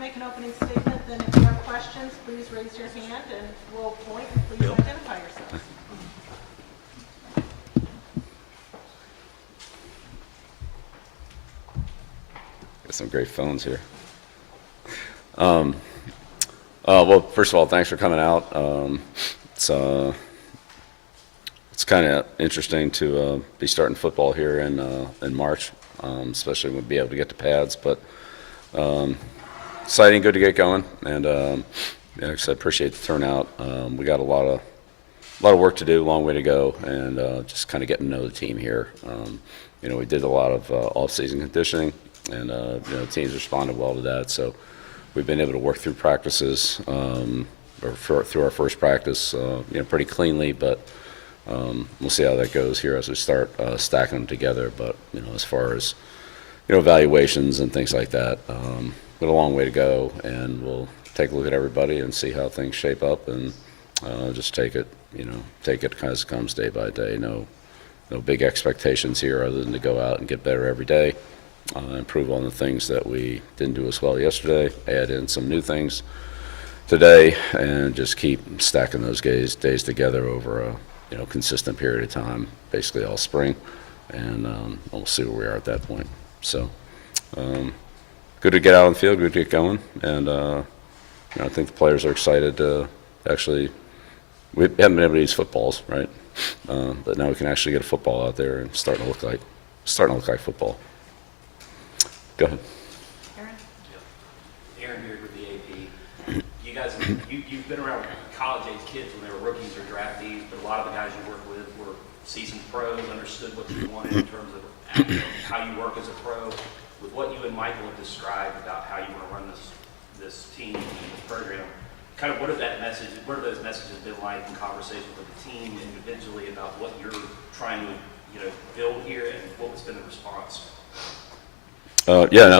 make an opening statement, then if you have questions, please raise your hand and we'll point and please identify yourselves. Got some great phones here. Well, first of all, thanks for coming out. It's kind of interesting to be starting football here in March, especially when we'll be able to get to pads. But exciting, good to get going, and I appreciate the turnout. We got a lot of work to do, a long way to go, and just kind of getting to know the team here. We did a lot of off-season conditioning, and the teams responded well to that. So we've been able to work through practices, through our first practice, pretty cleanly. But we'll see how that goes here as we start stacking them together. But as far as evaluations and things like that, we got a long way to go, and we'll take a look at everybody and see how things shape up, and just take it as it comes day by day. No big expectations here other than to go out and get better every day, improve on the things that we didn't do as well yesterday, add in some new things today, and just keep stacking those days together over a consistent period of time, basically all spring, and we'll see where we are at that point. So good to get out on the field, good to get going, and I think the players are excited to actually. We haven't been able to use footballs, right? But now we can actually get a football out there and starting to look like football. Go ahead. Aaron here with the AP. You guys, you've been around college-age kids when they were rookies or draftees, but a lot of the guys you work with were seasoned pros, understood what you wanted in terms of how you work as a pro. With what you and Michael have described about how you want to run this team and this program, kind of what have those messages been like in conversations with the team individually about what you're trying to build here, and what has been the response?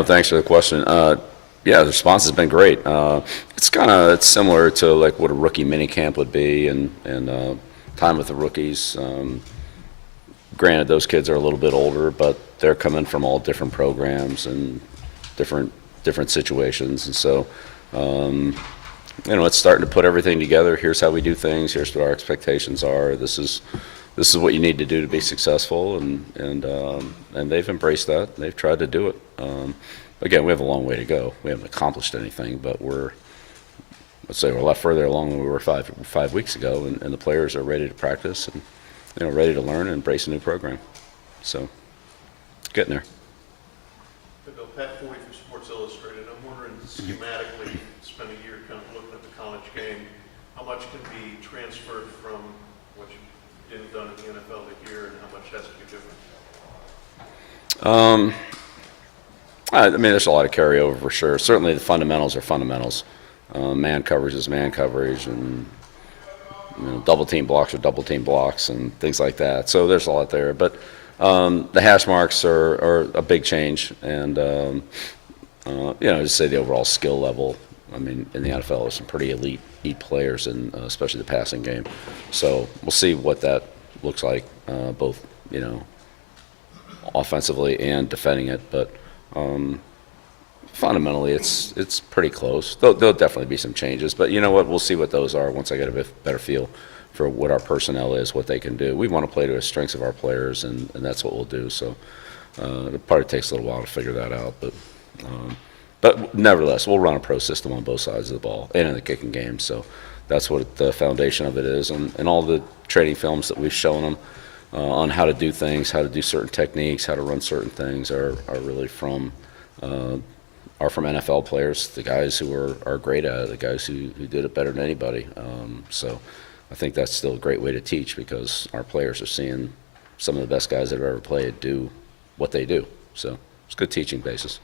Thanks for the question. The response has been great. It's similar to like what a rookie mini camp would be, and time with the rookies. Granted, those kids are a little bit older, but they're coming from all different programs and different situations, and so it's starting to put everything together. Here's how we do things. Here's what our expectations are. This is what you need to do to be successful, and they've embraced that. They've tried to do it. Again, we have a long way to go. We haven't accomplished anything, but we're a lot further along than we were five weeks ago, and the players are ready to practice and ready to learn and embrace a new program. So, getting there. Hey Bill, Pat Forty from Sports Illustrated. I'm wondering, schematically, spent a year kind of looking at the college game, how much can be transferred from what you did done in the NFL to here, and how much has to be different? There's a lot of carryover for sure. Certainly the fundamentals are fundamentals. Man coverage is man coverage, and double team blocks are double team blocks, and things like that. So there's a lot there. But the hash marks are a big change, and just say the overall skill level. In the NFL, there's some pretty elite players, and especially the passing game. So we'll see what that looks like, both offensively and defending it. But fundamentally, it's pretty close. There'll definitely be some changes, but you know what? We'll see what those are once I get a better feel for what our personnel is, what they can do. We want to play to the strengths of our players, and that's what we'll do. So it probably takes a little while to figure that out, but nevertheless, we'll run a pro system on both sides of the ball and in the kicking game. So that's what the foundation of it is, and all the training films that we've shown them on how to do things, how to do certain techniques, how to run certain things are really from NFL players, the guys who are great at it, the guys who did it better than anybody. So I think that's still a great way to teach, because our players are seeing some of the best guys that have ever played do what they do. So it's a good teaching basis.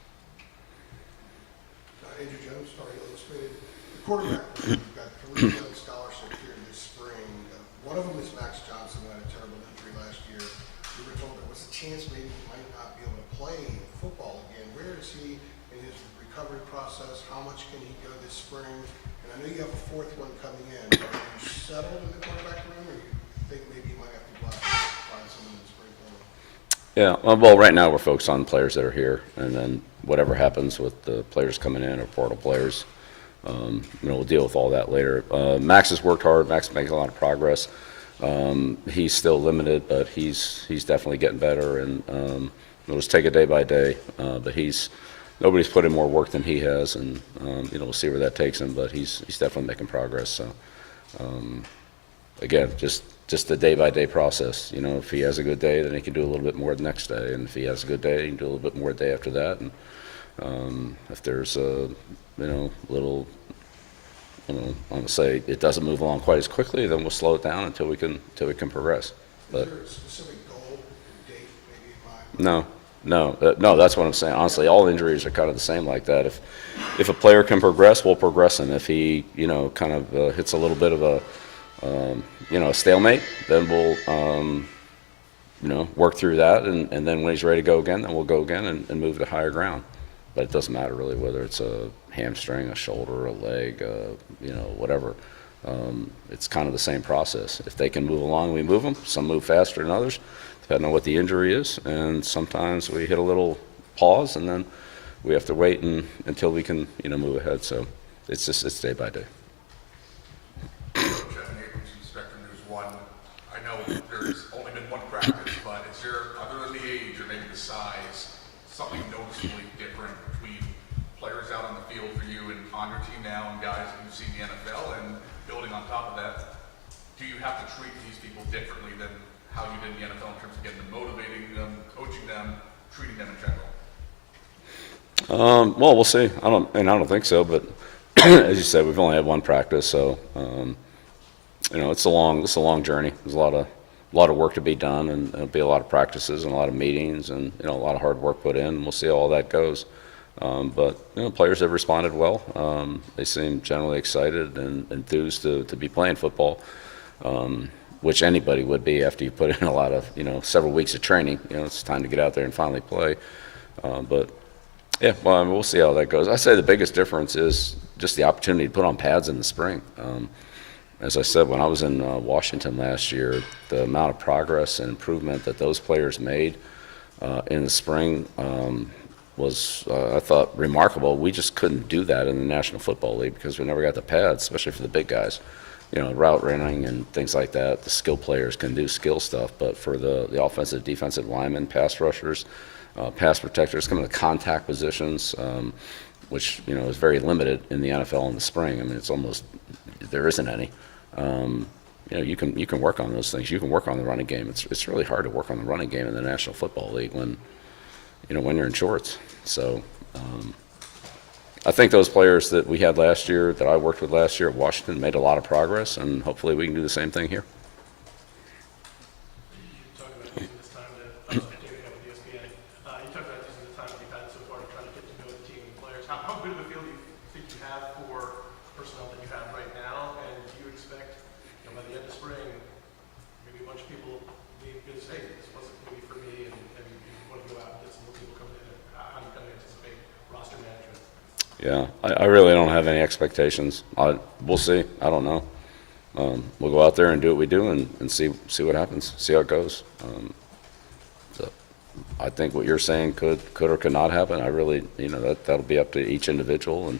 Andrew Jones, Star Illustrated. The quarterback, we've got 3 scholarships here this spring. One of them is Max Johnson, who had a terrible injury last year. We were told there was a chance maybe he might not be able to play football again. Where is he in his recovery process? How much can he go this spring? And I know you have a 4th one coming in. Are you settled in the quarterback room, or you think maybe you might have to go out and find someone in the spring? Yeah, well, right now we're focused on players that are here, and then whatever happens with the players coming in or portal players, we'll deal with all that later. Max has worked hard. Max is making a lot of progress. He's still limited, but he's definitely getting better, and we'll just take it day by day. But nobody's put in more work than he has, and we'll see where that takes him. But he's definitely making progress. So again, just the day by day process. If he has a good day, then he can do a little bit more the next day, and if he has a good day, he can do a little bit more the day after that. And if there's a little, I'm gonna say it doesn't move along quite as quickly, then we'll slow it down until we can progress. But Is there a specific goal or date maybe in mind? no, that's what I'm saying. Honestly, all injuries are kind of the same like that. If a player can progress, we'll progress him. If he, kind of hits a little bit of a stalemate, then we'll, work through that, and then when he's ready to go again, then we'll go again and move to higher ground. But it doesn't matter really whether it's a hamstring, a shoulder, a leg, whatever. It's kind of the same process. If they can move along, we move them. Some move faster than others, depending on what the injury is. And sometimes we hit a little pause, and then we have to wait until we can, move ahead. So it's day by day. Spectrum News 1. I know there's only been one practice, but is there, other than the age or maybe the size, something noticeably different between players out on the field for you and on your team now and guys that you've seen in the NFL? And building on top of that, do you have to treat these people differently than how you did in the NFL in terms of getting them, motivating them, coaching them, treating them in general? Well, we'll see. I don't think so, but as you said, we've only had one practice, so it's a long journey. There's a lot of work to be done, and there'll be a lot of practices and a lot of meetings, and a lot of hard work put in. We'll see how all that goes. But players have responded well. They seem generally excited and enthused to be playing football, which anybody would be after you put in a lot of several weeks of training. It's time to get out there and finally play. But yeah, well, we'll see how that goes. I say the biggest difference is just the opportunity to put on pads in the spring. As I said, when I was in Washington last year, the amount of progress and improvement that those players made in the spring was, I thought, remarkable. We just couldn't do that in the National Football League because we never got the pads, especially for the big guys. Route running and things like that, the skill players can do skill stuff, but for the offensive, defensive linemen, pass rushers, pass protectors, some of the contact positions, which is very limited in the NFL in the spring. I mean, it's almost, there isn't any. You can work on those things. You can work on the running game. It's really hard to work on the running game in the National Football League when you're in shorts. So I think those players that we had last year, that I worked with last year at Washington, made a lot of progress, and hopefully we can do the same thing here. You talked about using this time to taking up with ESPN. You talked about using the time that you've had so far to try to get to know the team and players. How good of a feel do you think you have for personnel that you have right now? And do you expect, by the end of spring, maybe a bunch of people being good, say, this wasn't maybe for me, and you want to go out and get some more people coming in? How do you kind of anticipate roster management? Yeah, I really don't have any expectations. We'll see. I don't know. We'll go out there and do what we do and see what happens, see how it goes. So I think what you're saying could or could not happen. I really, that'll be up to each individual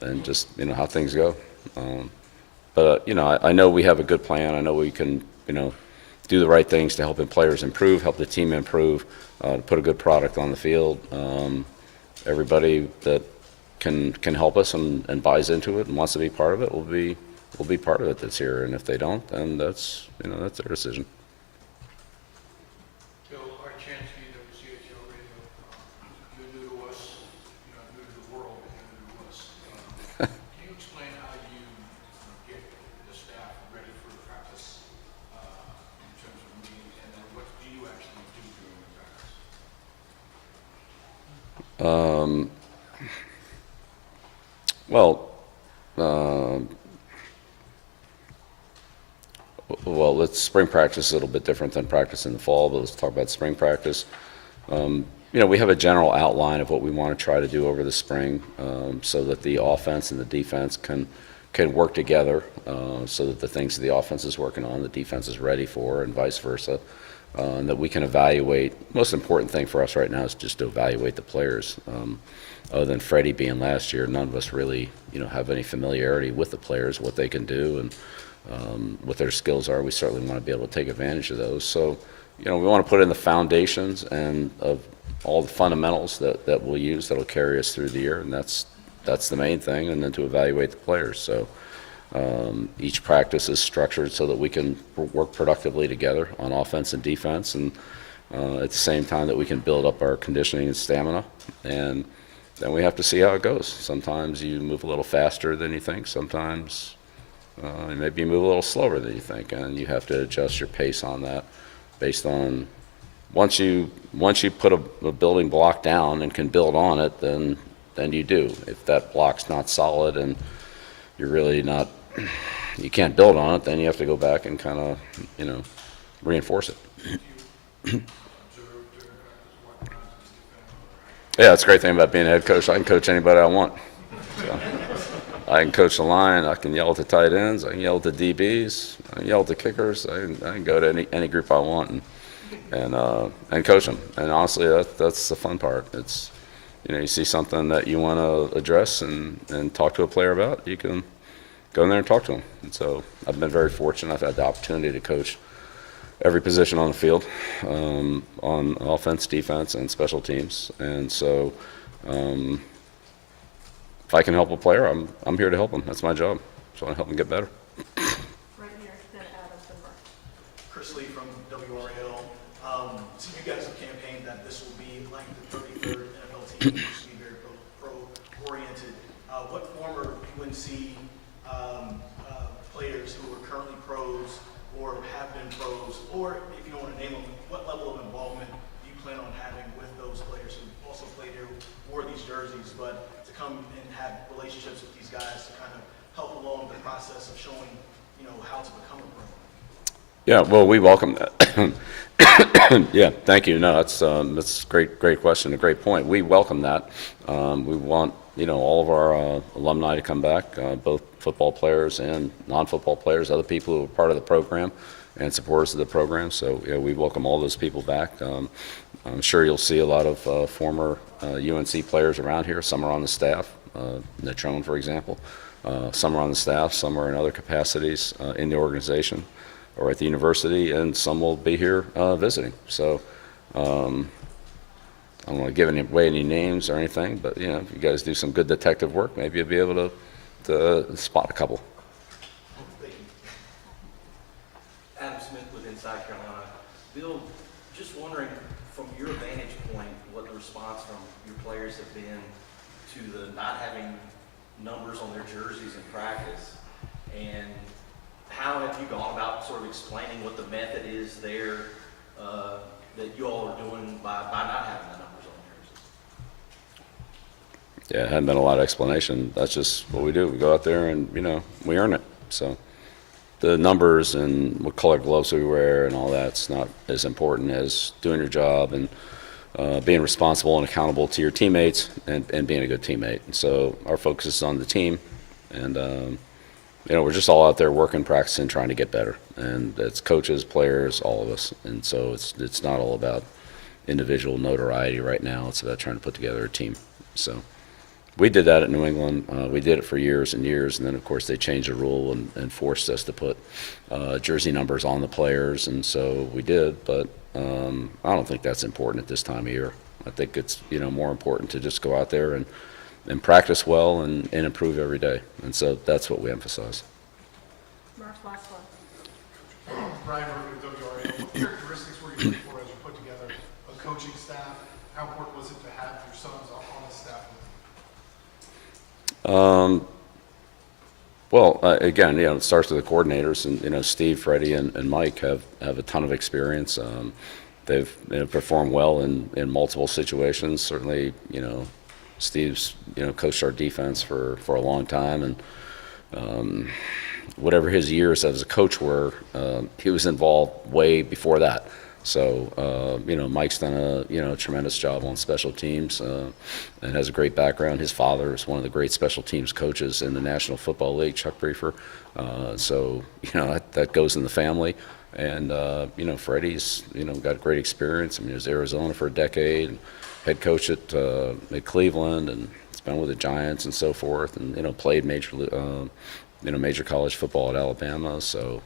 and just, how things go. But, I know we have a good plan. I know we can, do the right things to help the players improve, help the team improve, to put a good product on the field. Everybody that can help us and buys into it and wants to be part of it will be part of it that's here. And if they don't, then that's their decision. Bill, our chance to either CHL Radio, you're new to us, you're not new to the world, but you're new to us. Can you explain how you get the staff ready for practice in terms of meetings, and then what do you actually do during the practice? Well, spring practice is a little bit different than practice in the fall, but let's talk about spring practice. We have a general outline of what we want to try to do over the spring, so that the offense and the defense can work together, so that the things that the offense is working on, the defense is ready for, and vice versa. and that we can evaluate. Most important thing for us right now is just to evaluate the players. Other than Freddie being last year, none of us really, have any familiarity with the players, what they can do, and what their skills are. We certainly want to be able to take advantage of those. So, we want to put in the foundations and of all the fundamentals that we'll use that'll carry us through the year, and that's the main thing, and then to evaluate the players. So each practice is structured so that we can work productively together on offense and defense, and at the same time that we can build up our conditioning and stamina. And then we have to see how it goes. Sometimes you move a little faster than you think. Sometimes maybe you move a little slower than you think, and you have to adjust your pace on that based on once you put a building block down and can build on it, then you do. If that block's not solid and you're really not, you can't build on it, then you have to go back and kind of, reinforce it. Yeah, that's a great thing about being a head coach. I can coach anybody I want. So, I can coach the line. I can yell at the tight ends. I can yell at the DBs. I can yell at the kickers. I can go to any group I want and coach them. And honestly, that's the fun part. It's, you see something that you want to address and talk to a player about, you can go in there and talk to them. And so I've been very fortunate. I've had the opportunity to coach every position on the field, on offense, defense, and special teams. And so if I can help a player, I'm here to help them. That's my job. So I want to help them get better. Right here, then Adam Zimmer. Chris Lee from WRAL. So you guys have campaigned that this will be like the 33rd NFL team, which should be very pro-oriented. What former UNC players who are currently pros or have been pros, or if you don't want to name them, what level of involvement do you plan on having with those players who also played here, wore these jerseys, but to come and have relationships with these guys to kind of help along the process of showing, how to become a pro? Yeah, well, we welcome that. Yeah, thank you. No, that's a great question, a great point. We welcome that. We want, all of our alumni to come back, both football players and non-football players, other people who are part of the program and supporters of the program. So, we welcome all those people back. I'm sure you'll see a lot of former UNC players around here. Some are on the staff, Natrone, for example. Some are on the staff, some are in other capacities in the organization or at the university, and some will be here visiting. So I don't want to give away any names or anything, but if you guys do some good detective work, maybe you'll be able to spot a couple. Adam Smith with Inside Carolina. Bill, just wondering, from your vantage point, what the response from your players have been to the not having numbers on their jerseys in practice, and how have you gone about sort of explaining what the method is there that you all are doing by not having the numbers on jerseys? Yeah, it hadn't been a lot of explanation. That's just what we do. We go out there and, we earn it. So the numbers and what color gloves we wear and all that's not as important as doing your job and being responsible and accountable to your teammates and being a good teammate. And so our focus is on the team, and we're just all out there working, practicing, trying to get better. And it's coaches, players, all of us. And so it's not all about individual notoriety right now. It's about trying to put together a team. So we did that at New England. We did it for years and years, and then of course they changed the rule and forced us to put jersey numbers on the players, and so we did. But I don't think that's important at this time of year. I think it's more important to just go out there and practice well and improve every day, and so that's what we emphasize. Mark, last one. Brian Murphy with WRAL. What characteristics were you looking for as you put together a coaching staff? How important was it to have your sons on the staff? Well, again, it starts with the coordinators, and Steve, Freddie, and Mike have a ton of experience. They've performed well in multiple situations. Certainly, Steve's coached our defense for a long time, and whatever his years as a coach were, he was involved way before that. So Mike's done a tremendous job on special teams and has a great background. His father is one of the great special teams coaches in the National Football League, Chuck Briefer. So that goes in the family. And, Freddie's, got great experience. I mean, he was at Arizona for a decade, and head coach at Cleveland, and he's been with the Giants and so forth, and, played major college football at Alabama. So,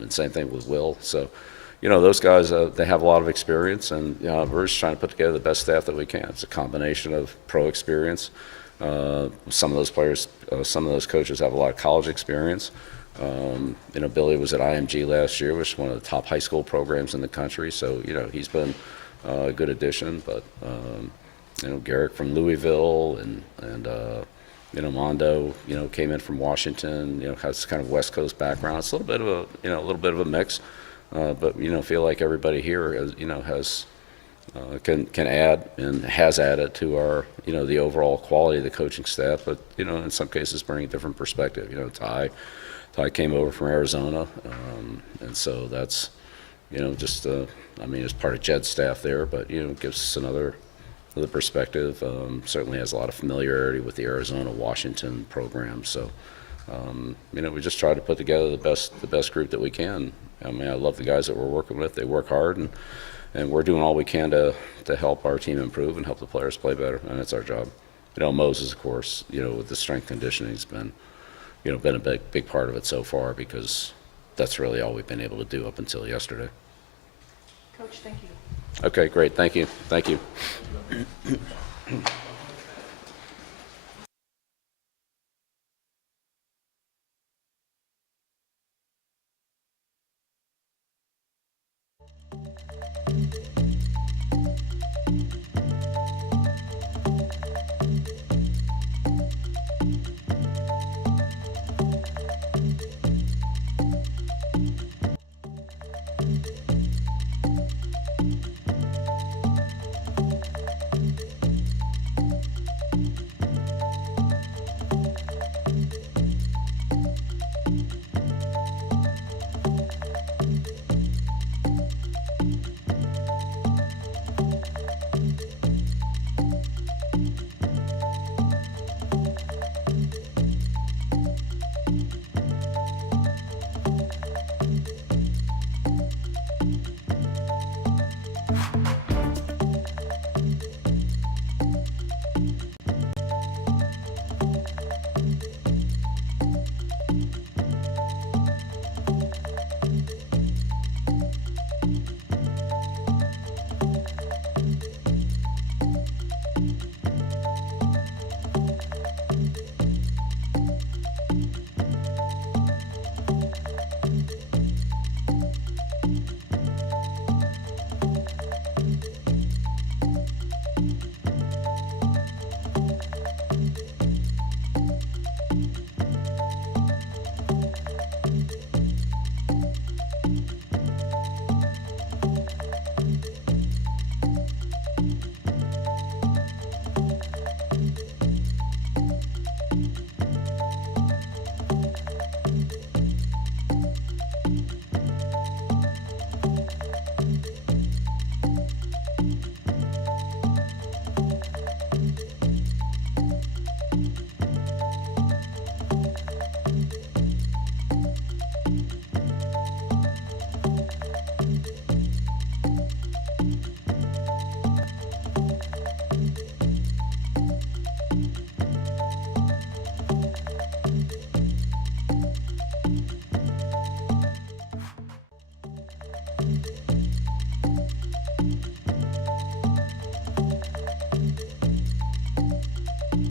and same thing with Will. So, those guys, they have a lot of experience, and, we're just trying to put together the best staff that we can. It's a combination of pro experience. Some of those players, some of those coaches have a lot of college experience. Billy was at IMG last year, which is one of the top high school programs in the country. So, he's been a good addition. But, Garrick from Louisville and Mondo, came in from Washington, has kind of West Coast background. It's a little bit of a mix. But, feel like everybody here has, can add and has added to our, the overall quality of the coaching staff. But, in some cases bring a different perspective. Ty came over from Arizona, and so that's, just, as part of Jed's staff there, but, gives us another perspective. Certainly has a lot of familiarity with the Arizona-Washington program. So, we just try to put together the best group that we can. I love the guys that we're working with. They work hard, and we're doing all we can to help our team improve and help the players play better, and that's our job. Moses, of course, with the strength conditioning, has been a big part of it so far, because that's really all we've been able to do up until yesterday. Coach, thank you. Okay, great. Thank you. Thank you.